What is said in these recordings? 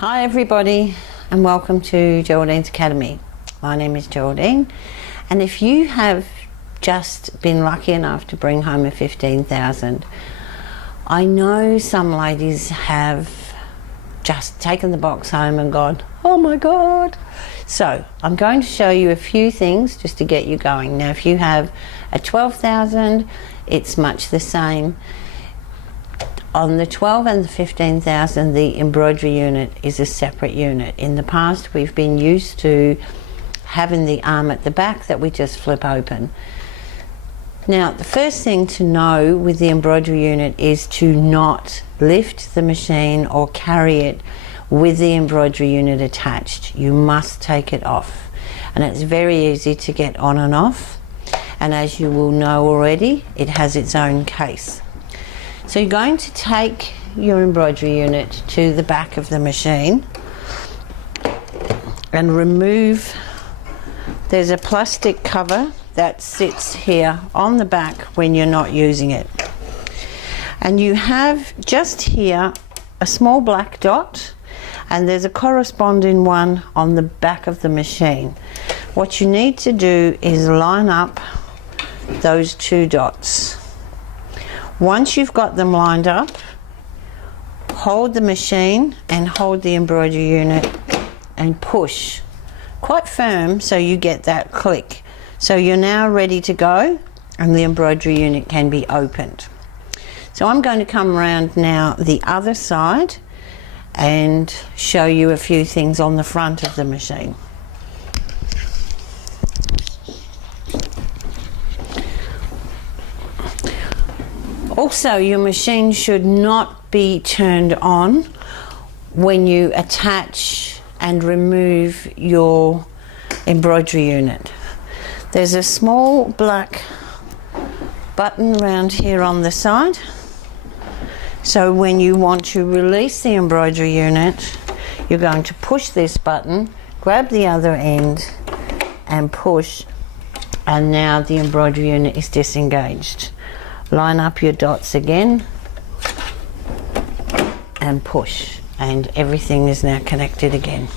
Hi everybody and welcome to Geraldine's Academy. My name is Geraldine, and if you have just been lucky enough to bring home a 15,000, I know some ladies have just taken the box home and gone, oh my god. So I'm going to show you a few things just to get you going. Now if you have a 12,000, it's much the same. On the 12 and the 15,000, the embroidery unit is a separate unit. In the past, we've been used to having the arm at the back that we just flip open. Now, the first thing to know with the embroidery unit is to not lift the machine or carry it with the embroidery unit attached. You must take it off. And it's very easy to get on and off. And as you will know already, it has its own case. So you're going to take your embroidery unit to the back of the machine and remove, there's a plastic cover that sits here on the back when you're not using it. And you have just here a small black dot, and there's a corresponding one on the back of the machine. What you need to do is line up those two dots. Once you've got them lined up, hold the machine and hold the embroidery unit and push quite firm so you get that click. So you're now ready to go and the embroidery unit can be opened. So I'm going to come around now the other side and show you a few things on the front of the machine. Also, your machine should not be turned on when you attach and remove your embroidery unit. There's a small black button around here on the side. So when you want to release the embroidery unit, you're going to push this button, grab the other end and push, and now the embroidery unit is disengaged. Line up your dots again and push, and everything is now connected again.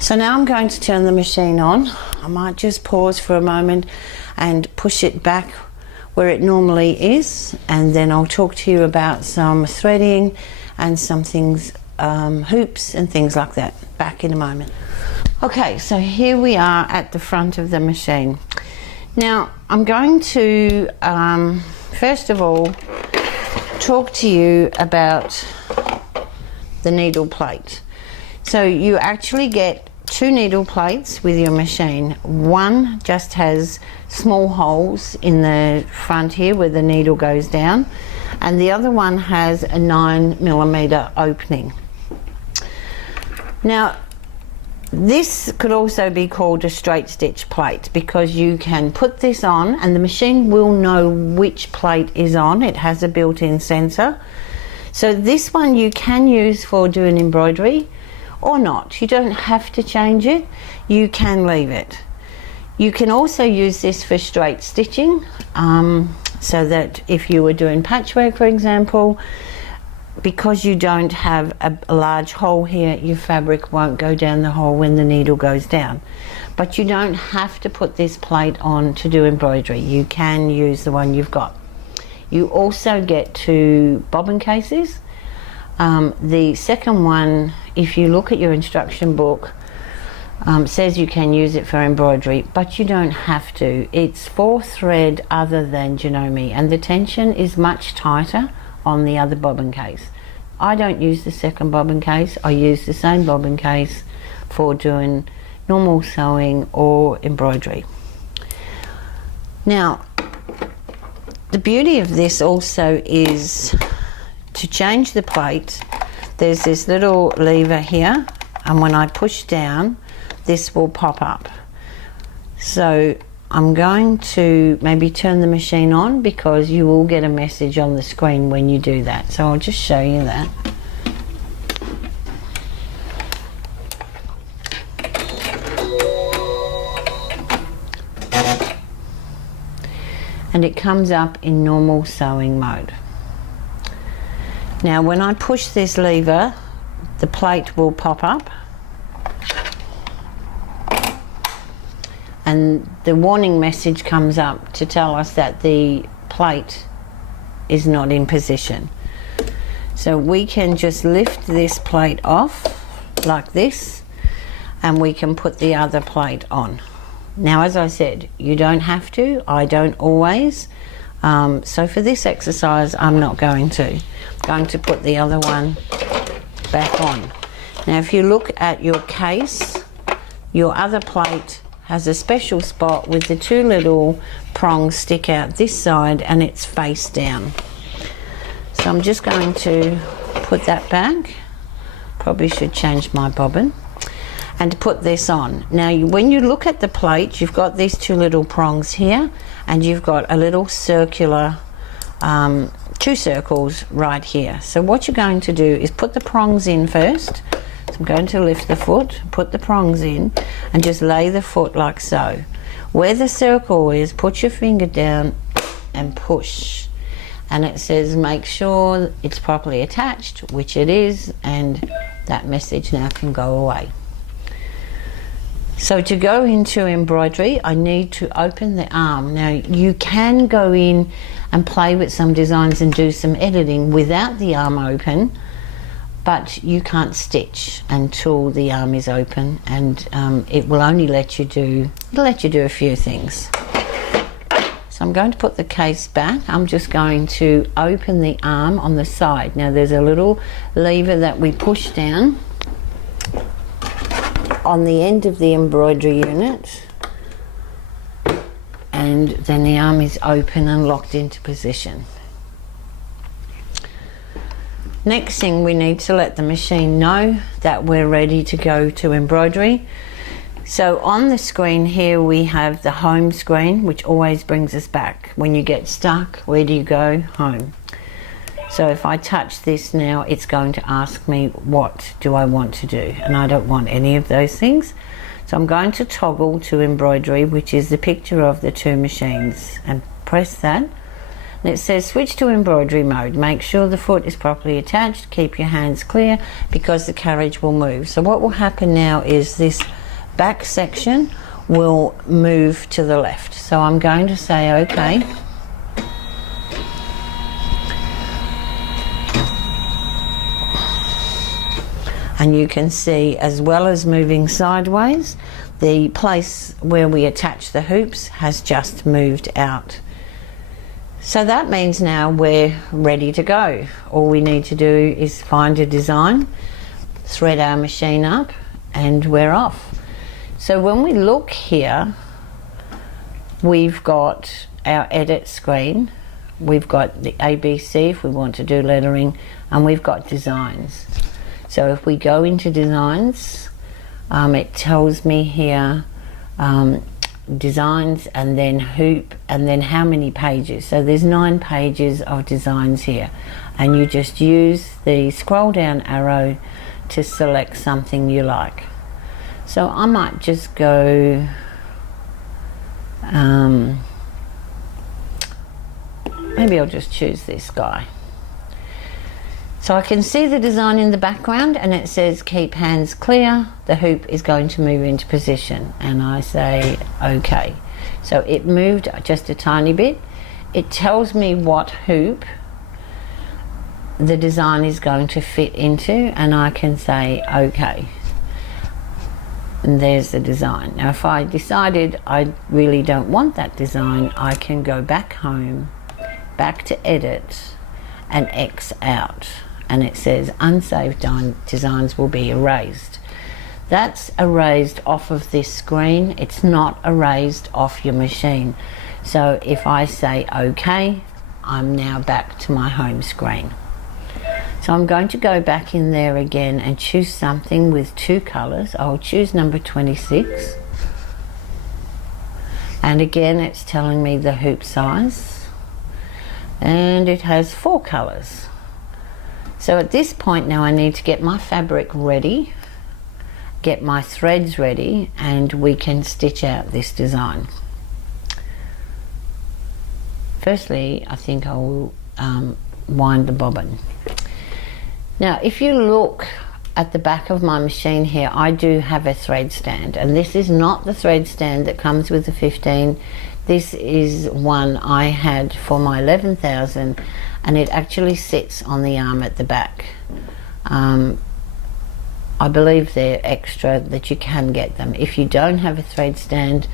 So now I'm going to turn the machine on. I might just pause for a moment and push it back where it normally is, and then I'll talk to you about some threading and some things, hoops and things like that. Back in a moment. Okay, so here we are at the front of the machine. Now I'm going to first of all talk to you about the needle plate. So you actually get two needle plates with your machine. One just has small holes in the front here where the needle goes down, and the other one has a 9mm opening. Now this could also be called a straight stitch plate because you can put this on and the machine will know which plate is on. It has a built-in sensor. So this one you can use for doing embroidery or not. You don't have to change it. You can leave it. You can also use this for straight stitching, so that if you were doing patchwork, for example, because you don't have a large hole here, your fabric won't go down the hole when the needle goes down. But you don't have to put this plate on to do embroidery. You can use the one you've got. You also get two bobbin cases. The second one, if you look at your instruction book, says you can use it for embroidery, but you don't have to. It's 4-thread other than Janome, and the tension is much tighter on the other bobbin case. I don't use the second bobbin case. I use the same bobbin case for doing normal sewing or embroidery. Now, the beauty of this also is to change the plate. There's this little lever here, and when I push down, this will pop up. So I'm going to maybe turn the machine on because you will get a message on the screen when you do that. So I'll just show you that. And it comes up in normal sewing mode. Now when I push this lever, the plate will pop up and the warning message comes up to tell us that the plate is not in position. So we can just lift this plate off like this and we can put the other plate on. Now, as I said, you don't have to. I don't always. So for this exercise, I'm not going to. I'm going to put the other one back on. Now, if you look at your case, your other plate has a special spot with the two little prongs stick out this side and it's face down. So I'm just going to put that back. Probably should change my bobbin. And put this on. Now when you look at the plate, you've got these two little prongs here and you've got a little circular, two circles right here. So what you're going to do is put the prongs in first. So I'm going to lift the foot, put the prongs in and just lay the foot like so. Where the circle is, put your finger down and push. And it says make sure it's properly attached, which it is, and that message now can go away. So to go into embroidery, I need to open the arm. Now you can go in and play with some designs and do some editing without the arm open, but you can't stitch until the arm is open, and it will only let you do, a few things. So I'm going to put the case back. I'm just going to open the arm on the side. Now there's a little lever that we push down on the end of the embroidery unit, and then the arm is open and locked into position. Next thing, we need to let the machine know that we're ready to go to embroidery. So on the screen here we have the home screen, which always brings us back. When you get stuck, where do you go? Home. So if I touch this now, it's going to ask me what do I want to do, and I don't want any of those things. So I'm going to toggle to embroidery, which is the picture of the two machines, and press that. And it says switch to embroidery mode. Make sure the foot is properly attached. Keep your hands clear because the carriage will move. So what will happen now is this back section will move to the left. So I'm going to say okay. And you can see, as well as moving sideways, the place where we attach the hoops has just moved out. So that means now we're ready to go. All we need to do is find a design, thread our machine up, and we're off. So when we look here, we've got our edit screen, we've got the ABC if we want to do lettering, and we've got designs. So if we go into designs, it tells me here designs and then hoop and then how many pages. So there's 9 pages of designs here, and you just use the scroll down arrow to select something you like. So I might just go maybe I'll just choose this guy. So I can see the design in the background and it says keep hands clear, the hoop is going to move into position, and I say okay. So it moved just a tiny bit. It tells me what hoop the design is going to fit into, and I can say okay. And there's the design. Now if I decided I really don't want that design, I can go back home, back to edit, and X out. And it says unsaved designs will be erased. That's erased off of this screen. It's not erased off your machine. So if I say okay, I'm now back to my home screen. So I'm going to go back in there again and choose something with 2 colors. I'll choose number 26. And again, it's telling me the hoop size. And it has 4 colors. So at this point now I need to get my fabric ready, get my threads ready, and we can stitch out this design. Firstly, I think I will wind the bobbin. Now if you look at the back of my machine here, I do have a thread stand, and this is not the thread stand that comes with the 15. This is one I had for my 11,000, and it actually sits on the arm at the back. I believe they're extra, that you can get them. If you don't have a thread stand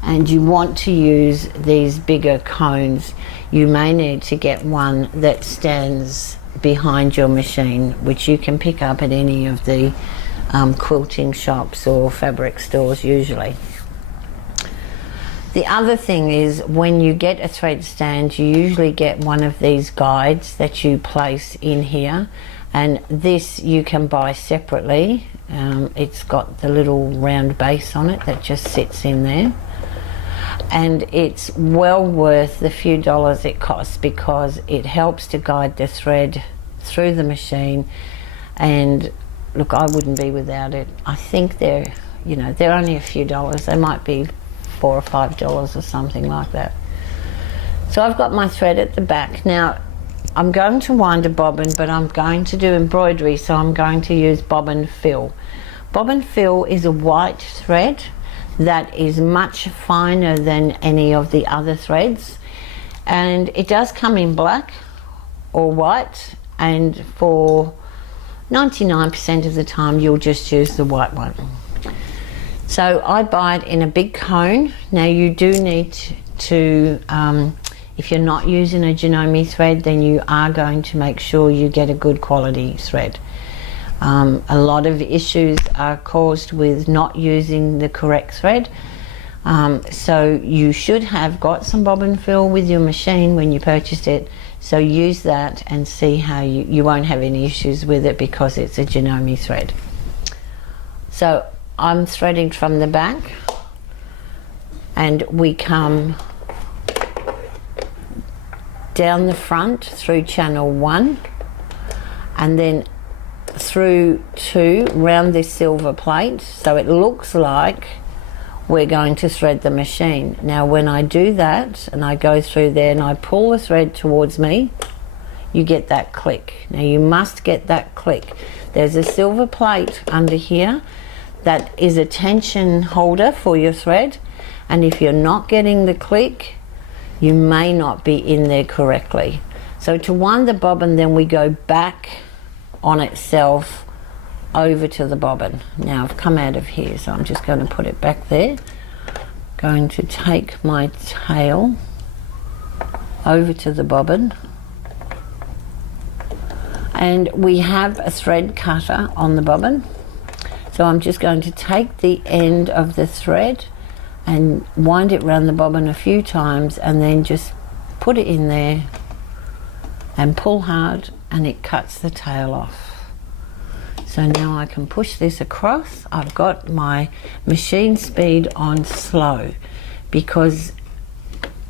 and you want to use these bigger cones, you may need to get one that stands behind your machine, which you can pick up at any of the quilting shops or fabric stores usually. The other thing is, when you get a thread stand, you usually get one of these guides that you place in here, and this you can buy separately. It's got the little round base on it that just sits in there, and it's well worth the few dollars it costs, because it helps to guide the thread through the machine. And look, I wouldn't be without it. I think they're only a few dollars. They might be $4 or $5 or something like that. So I've got my thread at the back. Now I'm going to wind a bobbin, but I'm going to do embroidery, so I'm going to use bobbin fill. Bobbin fill is a white thread that is much finer than any of the other threads, and it does come in black or white, and for 99% of the time you'll just use the white one. So I buy it in a big cone. Now you do need to if you're not using a Janome thread, then you are going to make sure you get a good quality thread. A lot of issues are caused with not using the correct thread. So you should have got some bobbin fill with your machine when you purchased it. So use that and see how you won't have any issues with it, because it's a Janome thread. So I'm threading from the back, and we come down the front through channel 1, and then through 2 round this silver plate, so it looks like we're going to thread the machine. Now when I do that and I go through there and I pull the thread towards me, you get that click. Now you must get that click. There's a silver plate under here that is a tension holder for your thread, and if you're not getting the click, you may not be in there correctly. So to wind the bobbin, then we go back on itself over to the bobbin. Now I've come out of here, so I'm just going to put it back there. Going to take my tail over to the bobbin, and we have a thread cutter on the bobbin, so I'm just going to take the end of the thread and wind it around the bobbin a few times, and then just put it in there and pull hard, and it cuts the tail off. So now I can push this across. I've got my machine speed on slow, because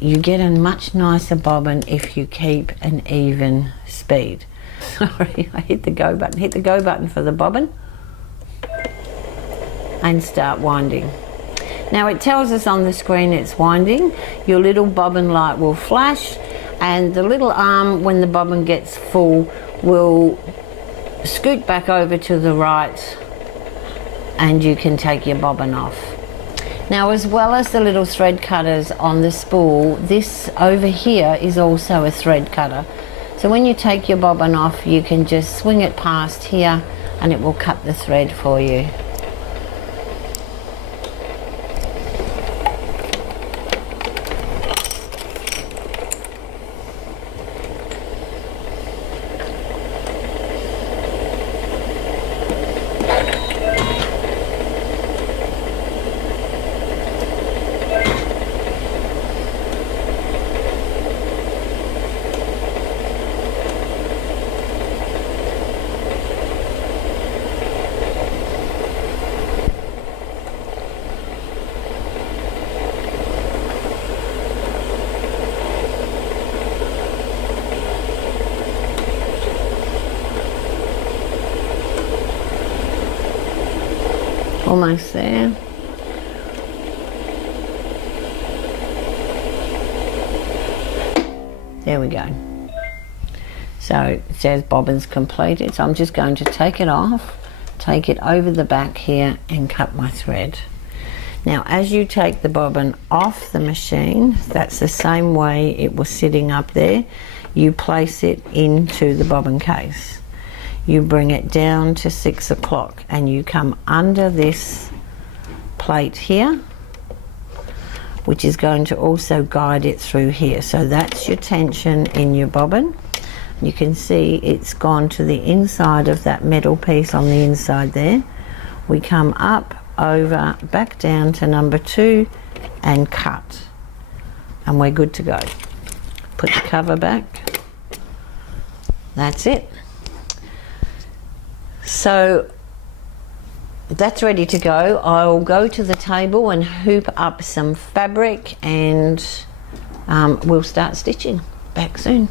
you get a much nicer bobbin if you keep an even speed. Sorry, I hit the go button. Hit the go button for the bobbin and start winding. Now it tells us on the screen it's winding. Your little bobbin light will flash, and the little arm, when the bobbin gets full, will scoot back over to the right, and you can take your bobbin off. Now, as well as the little thread cutters on the spool, this over here is also a thread cutter. So when you take your bobbin off, you can just swing it past here and it will cut the thread for you. Almost there. There we go. So it says bobbin's completed, so I'm just going to take it off, take it over the back here and cut my thread. Now as you take the bobbin off the machine, that's the same way it was sitting up there, you place it into the bobbin case. You bring it down to 6 o'clock and you come under this plate here, which is going to also guide it through here. So that's your tension in your bobbin. You can see it's gone to the inside of that metal piece on the inside there. We come up, over, back down to number 2 and cut. And we're good to go. Put the cover back. That's it. So that's ready to go. I'll go to the table and hoop up some fabric and we'll start stitching. Back soon.